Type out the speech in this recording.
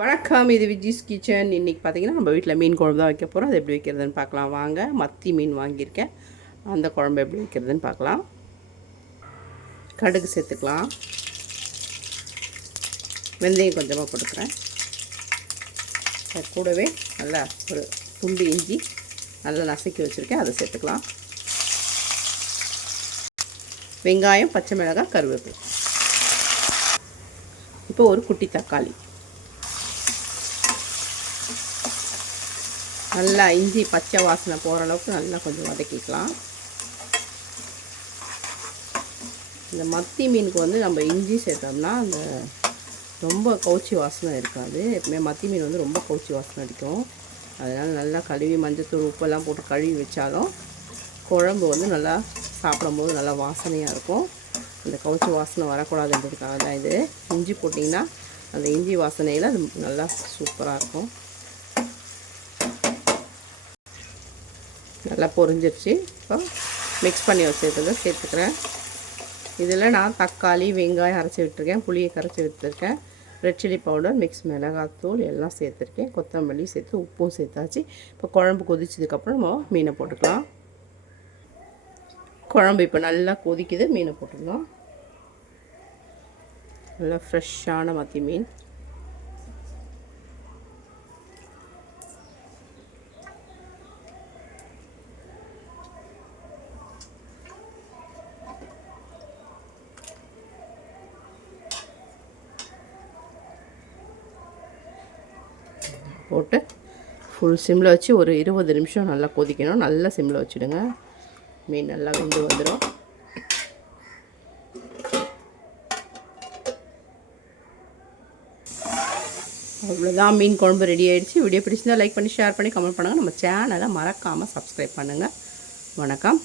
வணக்கம், இது விஜிஸ் கிச்சன். இன்றைக்கி பார்த்திங்கன்னா நம்ம வீட்டில் மீன் குழம்பு தான் வைக்க போகிறோம். அது எப்படி வைக்கிறதுன்னு பார்க்கலாம் வாங்க. மத்தி மீன் வாங்கியிருக்கேன், அந்த குழம்பு எப்படி வைக்கிறதுன்னு பார்க்கலாம். கடுகு சேர்த்துக்கலாம், வெந்தயம் கொஞ்சமாக போட்டுக்கிறேன். அது கூடவே நல்லா ஒரு துண்டு இஞ்சி நல்லா நசுக்கி வச்சுருக்கேன், அதை சேர்த்துக்கலாம். வெங்காயம், பச்சை மிளகாய், கருவேப்பிலை. இப்போ ஒரு குட்டி தக்காளி. நல்லா இஞ்சி பச்சை வாசனை போகிற அளவுக்கு நல்லா கொஞ்சம் வதக்கிக்கலாம். இந்த மத்தி மீனுக்கு வந்து நம்ம இஞ்சி சேர்த்தோம்னா அந்த ரொம்ப கவுச்சி வாசனை இருக்காது. எப்பவுமே மத்தி மீன் வந்து ரொம்ப கவுச்சி வாசனை அடிக்கும். அதனால் நல்லா கழுவி மஞ்சத்தூள் உப்பெல்லாம் போட்டு கழுவி வச்சாலும் குழம்பு வந்து நல்லா சாப்பிடும்போது நல்லா வாசனையாக இருக்கும். அந்த கவுச்சி வாசனை வரக்கூடாதுன்றதுக்காக தான் இது. இஞ்சி போட்டிங்கன்னா அந்த இஞ்சி வாசனையில் அது நல்லா சூப்பராக இருக்கும். நல்லா பொரிஞ்சிருச்சு. இப்போ மிக்ஸ் பண்ணி வச்சுருக்கிறத சேர்த்துக்கிறேன். இதில் நான் தக்காளி, வெங்காயம் அரைச்சி விட்டுருக்கேன், புளியை கரைச்சி விட்டுருக்கேன், ரெட் சில்லி பவுடர், மிக்ஸ் மிளகாத்தூள் எல்லாம் சேர்த்துருக்கேன், கொத்தமல்லி சேர்த்து உப்பும் சேர்த்தாச்சு. இப்போ குழம்பு கொதிச்சதுக்கப்புறம் நம்ம மீனை போட்டுக்கலாம். குழம்பு இப்போ நல்லா கொதிக்குது, மீனை போட்டுக்கலாம். நல்லா ஃப்ரெஷ்ஷான மத்தி மீன். போட்டு ஃபுல் சிம்மில் வச்சு ஒரு 20 நிமிஷம் நல்லா கொதிக்கணும். நல்லா சிம்மில் வச்சுடுங்க, மீன் நல்லா வெந்து வந்துடும். அவ்வளோதான், மீன் குழம்பு ரெடி ஆகிடுச்சு. வீடியோ பிடிச்சிருந்தால் லைக் பண்ணி, ஷேர் பண்ணி, கமெண்ட் பண்ணுங்கள். நம்ம சேனலை மறக்காமல் சப்ஸ்கிரைப் பண்ணுங்கள். வணக்கம்.